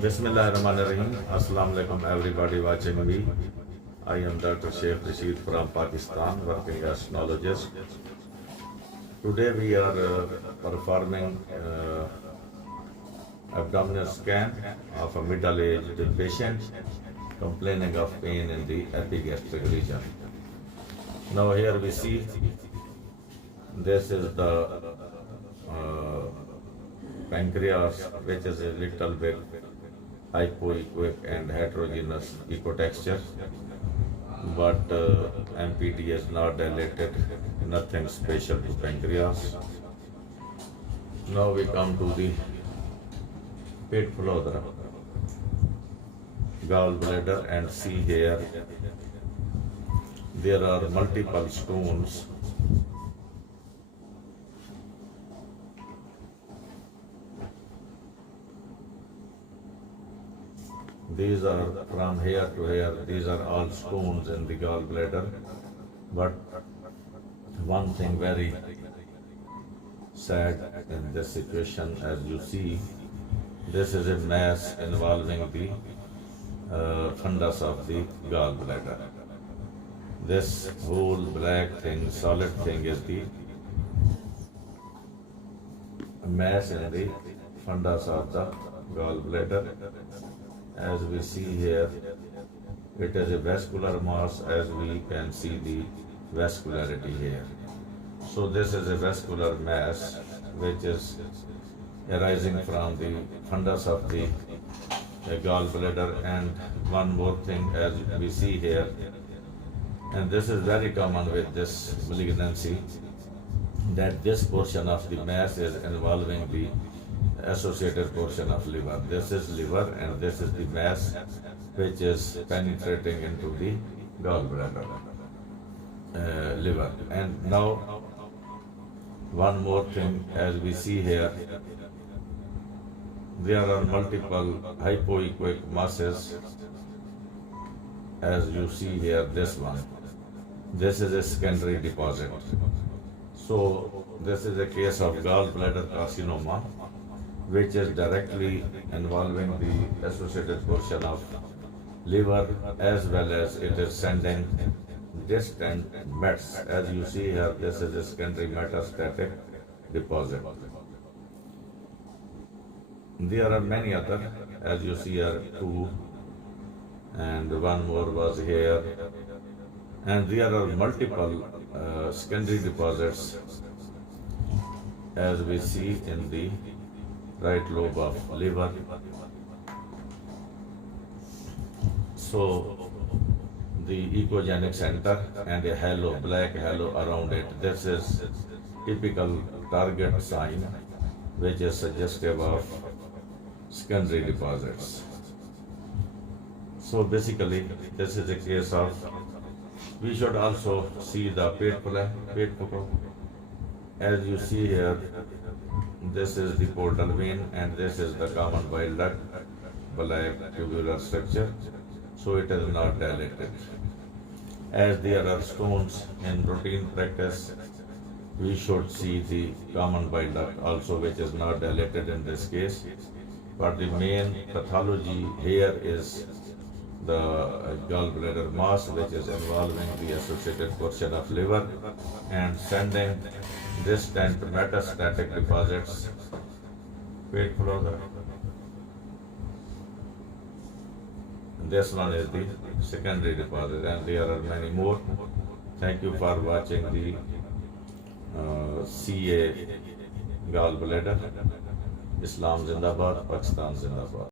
Bismillahirrahmanirrahim. Assalamu alaikum everybody watching me. I am Dr. Sheikh Rashid from Pakistan, working as neurologist. Today we are performing abdominal scan of a middle-aged patient complaining of pain in the epigastric region. Now here we see this is the pancreas, which is a little bit hypoequic and heterogeneous ecotexture, but MPT is not dilated, nothing special to pancreas. Now we come to the pathology, gall bladder, and see here there are multiple stones. These are from here to here, these are all stones in the gallbladder. But one thing very sad in this situation, as you see, this is a mass involving the fundus of the gallbladder. This whole black thing, solid thing, is the mass in the fundus of the gallbladder. As we see here, it is a vascular mass, as we can see the vascularity here. So this is a vascular mass which is arising from the fundus of the gallbladder. And one more thing, as we see here, and this is very common with this malignancy, that this portion of the mass is involving the associated portion of liver. This is liver and this is the mass which is penetrating into the gallbladder, liver. And now one more thing, as we see here, there are multiple hypoequic masses, as you see here. This one, this is a secondary deposit. So this is a case of gallbladder carcinoma, which is directly involving the associated portion of liver, as well as it is sending distant mets. As you see here, this is a secondary metastatic deposit. There are many other, as you see here, two, and one more was here, and there are multiple secondary deposits, as we see in the right lobe of liver. So the ecogenic center and a halo, black halo around it. This is typical target sign which is suggestive of secondary deposits. So basically this is a case of, we should also see the peat. As you see here, this is the portal vein and this is the common bile duct, black tubular structure, so it is not dilated. As there are stones in routine practice, we should see the common bile duct also, which is not dilated in this case. But the main pathology here is the gallbladder mass, which is involving the associated portion of liver and sending distant metastatic deposits. Wait for the. This one is the secondary deposit, and there are many more. Thank you for watching the CA gallbladder. Islam Zindabad, Pakistan Zindabad.